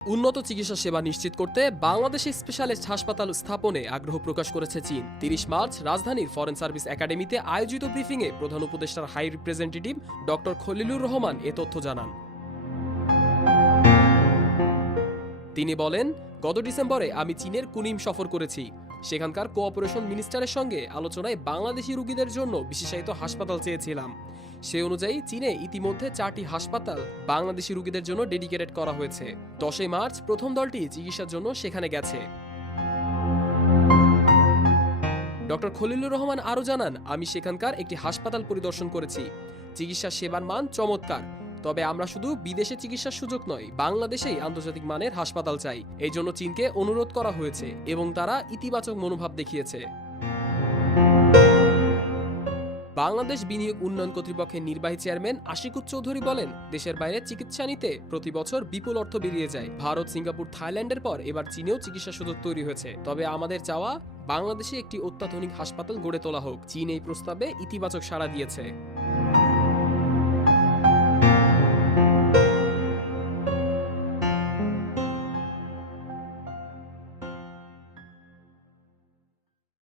উন্নত চিকিৎসা সেবা নিশ্চিত করতে বাংলাদেশে স্পেশালিস্ট হাসপাতাল স্থাপনে আগ্রহ প্রকাশ করেছে চীন। ৩০ মার্চ রাজধানীর ফরেন সার্ভিস একাডেমিতে আয়োজিত ব্রিফিংয়ে প্রধান উপদেষ্টার high representative doctor Khalilur Rahman এ তথ্য জানান। তিনি বলেন, গত ডিসেম্বরে আমি চীনের কুনিম সফর করেছি। সেখানকার কোঅপারেশন মিনিস্টারের সঙ্গে আলোচনায় বাংলাদেশি রোগীদের জন্য বিশেষায়িত হাসপাতাল চেয়েছিলাম। সে অনুযায়ী চীনে ইতিমধ্যে 4টি হাসপাতাল বাংলাদেশি রোগীদের জন্য ডেডিকেটেড করা হয়েছে। 10 মার্চ প্রথম দলটি চিকিৎসার জন্য সেখানে গেছে। ডক্টর খলিলুর রহমান আরও জানান, আমি সেখানকার একটি হাসপাতাল পরিদর্শন করেছি। চিকিৎসা সেবার মান চমৎকার। তবে আমরা শুধু বিদেশে চিকিৎসার সুযোগ নয়, বাংলাদেশেই আন্তর্জাতিক মানের হাসপাতাল চাই। এই জন্য চীনকে অনুরোধ করা হয়েছে এবং তারা ইতিবাচক মনোভাব দেখিয়েছে। বাংলাদেশ বিনিয়োগ উন্নয়ন কর্তৃপক্ষের নির্বাহী চেয়ারম্যান আশিকুর চৌধুরী বলেন, দেশের বাইরে চিকিৎসা নিতে প্রতি বছর বিপুল অর্থ বেরিয়ে যায়। ভারত, সিঙ্গাপুর, থাইল্যান্ডের পর এবার চীনেও চিকিৎসা সুযোগ তৈরি হয়েছে। তবে আমাদের চাওয়া বাংলাদেশে একটি অত্যাধুনিক হাসপাতাল গড়ে তোলা হোক। চীন এই প্রস্তাবে ইতিবাচক সাড়া দিয়েছে।